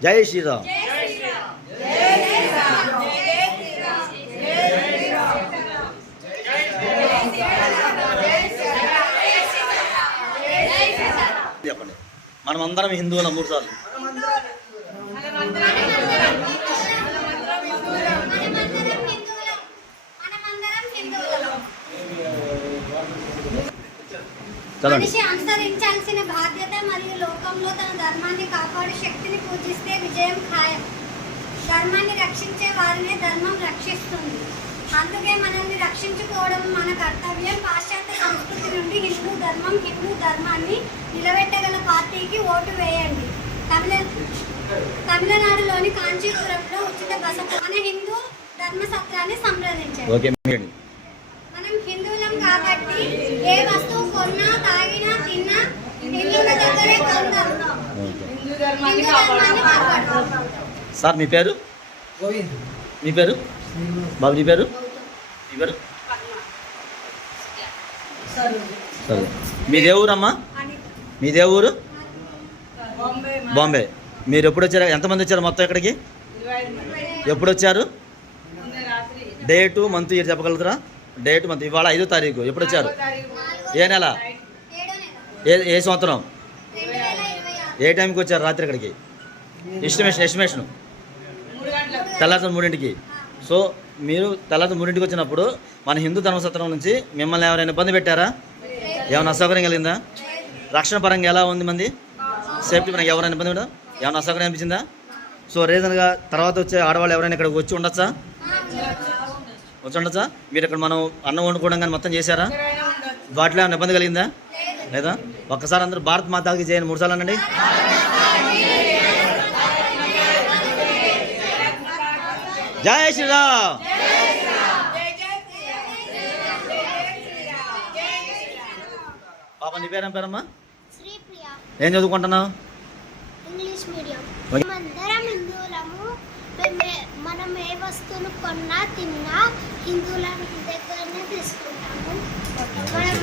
जय श्री राम। మనమందరం హిందువులం 3 సార్లు మనిషి అనుసరించాల్సిన బాధ్యత మరియు లోకంలో తన ధర్మాన్ని కాపాడే శక్తిని పూజిస్తే విజయం ఖాయం. ధర్మాన్ని రక్షించే వారినే ధర్మం రక్షిస్తుంది. అందుకే మనల్ని రక్షించుకోవడం మన కర్తవ్యం. పాశ్చాత్య సంస్కృతి నుండి హిందూ ధర్మాన్ని నిలబెట్టగల పార్టీకి ఓటు వేయండి. తమిళనాడులోని కాంచీపురంలో ఉచిత బస మన హిందూ ధర్మసత్రాన్ని సంప్రదించండి. మనం హిందువులం కాబట్టి ఏ వస్తువు కొన్నా, తాగినా, తిన్నా హిందువుల దగ్గరే కొందాం. హిందూ ధర్మాన్ని కాపాడుకోవాలి. సార్ మీ పేరు? గోవింద్. మీ పేరు? బాబు నీ పేరు? మీ పేరు? సరే. మీ దేవురమ్మా? మీ దేవురు? బాంబే. మీరు ఎప్పుడు వచ్చారు? ఎంతమంది వచ్చారు మొత్తం ఇక్కడికి? ఎప్పుడు వచ్చారు? డేటు, మంత్, ఇయర్ చెప్పగలుగుతారా? Date, month. ఇవాళ 5వ తారీఖు. ఎప్పుడు వచ్చారు? ఏ నెల? ఏ సంవత్సరం? ఏ టైంకి వచ్చారు రాత్రి ఇక్కడికి? ఎస్టిమేషన్ తెల్లారి 3ంటికి. సో మీరు తెల్లారి 3ంటికి వచ్చినప్పుడు మన హిందూ ధర్మసత్రం నుంచి మిమ్మల్ని ఎవరైనా ఇబ్బంది పెట్టారా? ఏమైనా అసౌకర్యం కలిగిందా? రక్షణ పరంగా ఎలా ఉంది? మంది సేఫ్టీ పరంగా ఎవరైనా ఇబ్బంది కూడా ఏమైనా అసౌకర్యం అనిపించిందా? సో రీజన్గా తర్వాత వచ్చే ఆడవాళ్ళు ఎవరైనా ఇక్కడికి వచ్చి ఉండొచ్చా? మీరు ఇక్కడ మనం అన్నం వండుకోవడం కానీ మొత్తం చేశారా? వాటిలో ఏమైనా ఇబ్బంది కలిగిందా లేదా? ఒక్కసారి అందరూ భారత్ మాతాకి చేయండి 3 సార్లు అనండి. జై శ్రీరామ్. పాప నీ పేరేం పేరమ్మా? ఏం చదువుకుంటున్నావు? English medium. అందరం హిందువులము. మనం ఏ వస్తువును కొన్నా, తిన్నా హిందువుల దగ్గరనే తీసుకుంటాము. మనం